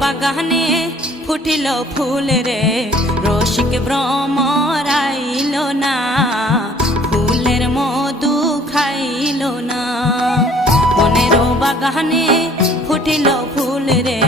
বাগানে ফুটিল ফুল রে। রসিক ভ্রমরাইল না, ফুলের মধু খাইল না। মনের বাগানে ফুটিল ফুল রে